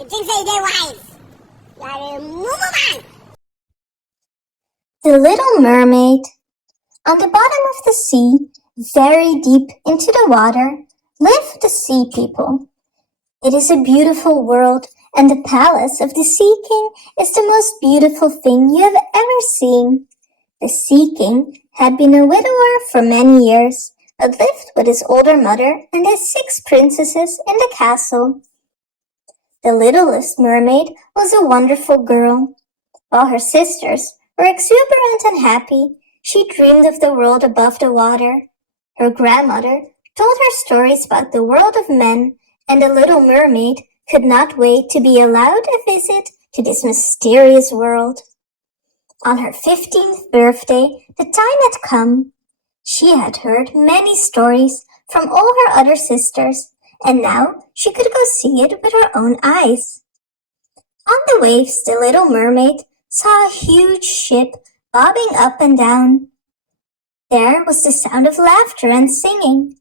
You think they're wise? The Little Mermaid. On the bottom of the sea, very deep into the water, live the sea people. It is a beautiful world, and the palace of the Sea King is the most beautiful thing you have ever seen. The Sea King had been a widower for many years, but lived with his older mother and his 6 princesses in the castle. The littlest mermaid was a wonderful girl. While her sisters were exuberant and happy, she dreamed of the world above the water. Her grandmother told her stories about the world of men, and the little mermaid could not wait to be allowed a visit to this mysterious world. On her 15th birthday, the time had come. She had heard many stories from all her other sisters, and now she could go see it with her own eyes. On the waves, the little mermaid saw a huge ship bobbing up and down. There was the sound of laughter and singing.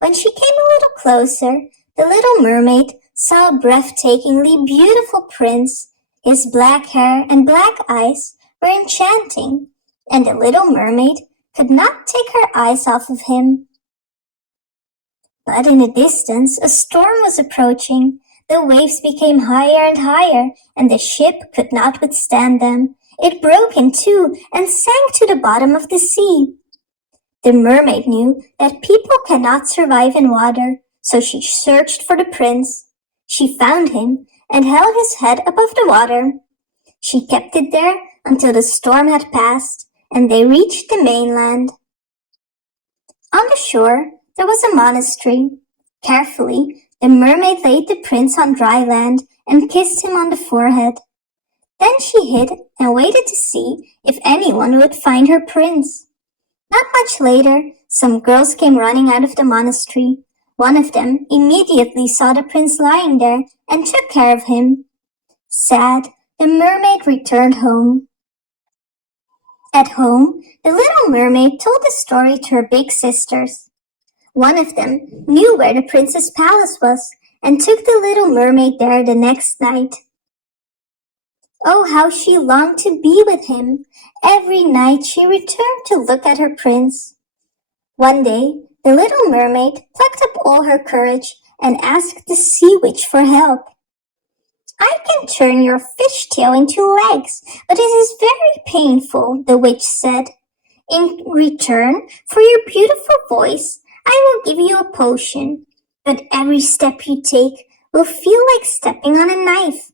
When she came a little closer, the little mermaid saw a breathtakingly beautiful prince. His black hair and black eyes were enchanting, and the little mermaid could not take her eyes off of him. But in the distance, a storm was approaching. The waves became higher and higher, and the ship could not withstand them. It broke in two and sank to the bottom of the sea. The mermaid knew that people cannot survive in water, so she searched for the prince. She found him and held his head above the water. She kept it there until the storm had passed, and they reached the mainland. On the shore, there was a monastery. Carefully, the mermaid laid the prince on dry land and kissed him on the forehead. Then she hid and waited to see if anyone would find her prince. Not much later, some girls came running out of the monastery. One of them immediately saw the prince lying there and took care of him. Sad, the mermaid returned home. At home, the little mermaid told the story to her big sisters. One of them knew where the prince's palace was and took the little mermaid there the next night. Oh, how she longed to be with him! Every night she returned to look at her prince. One day, the little mermaid plucked up all her courage and asked the sea witch for help. "I can turn your fishtail into legs, but it is very painful," the witch said. "In return for your beautiful voice, I will give you a potion, but every step you take will feel like stepping on a knife.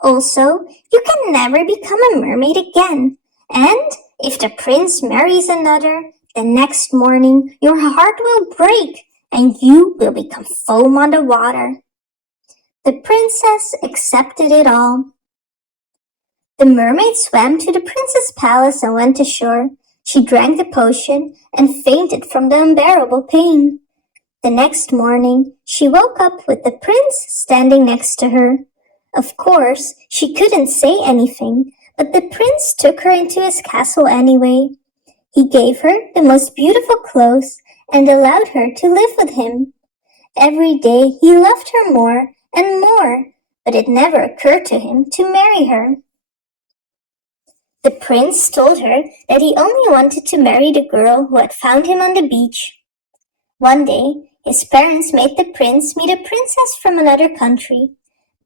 Also, you can never become a mermaid again, and if the prince marries another, the next morning your heart will break and you will become foam on the water." The princess accepted it all. The mermaid swam to the prince's palace and went ashore. She drank the potion and fainted from the unbearable pain. The next morning, she woke up with the prince standing next to her. Of course, she couldn't say anything, but the prince took her into his castle anyway. He gave her the most beautiful clothes and allowed her to live with him. Every day he loved her more and more, but it never occurred to him to marry her. The prince told her that he only wanted to marry the girl who had found him on the beach. One day, his parents made the prince meet a princess from another country.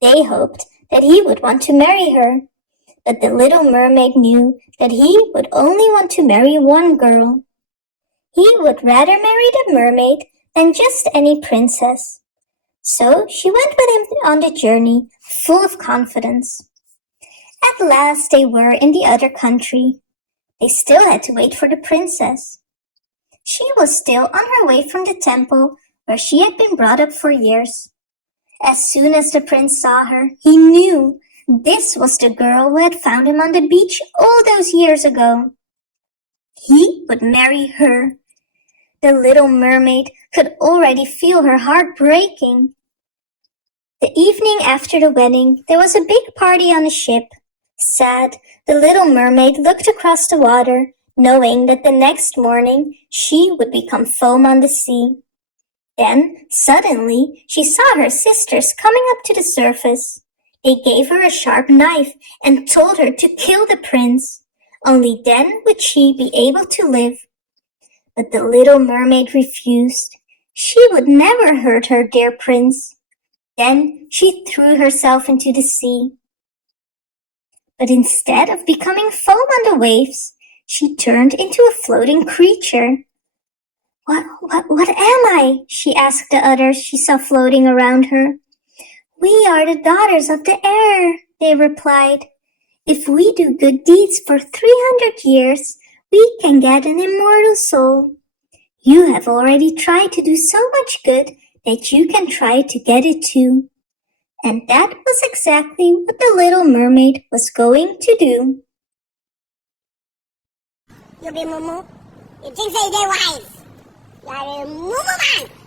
They hoped that he would want to marry her, but the little mermaid knew that he would only want to marry one girl. He would rather marry the mermaid than just any princess. So she went with him on the journey, full of confidence. At last they were in the other country. They still had to wait for the princess. She was still on her way from the temple where she had been brought up for years. As soon as the prince saw her, he knew this was the girl who had found him on the beach all those years ago. He would marry her. The little mermaid could already feel her heart breaking. The evening after the wedding, there was a big party on the ship. Sad, the little mermaid looked across the water, knowing that the next morning she would become foam on the sea. Then, suddenly, she saw her sisters coming up to the surface. They gave her a sharp knife and told her to kill the prince. Only then would she be able to live. But the little mermaid refused. She would never hurt her dear prince. Then she threw herself into the sea. But instead of becoming foam on the waves, she turned into a floating creature. What am I? She asked the others she saw floating around her. We are the daughters of the air, they replied. If we do good deeds for 300 years, we can get an immortal soul. You have already tried to do so much good that you can try to get it too. And that was exactly what the little mermaid was going to do. You be mumu. You think say they wise. You are a mumu man.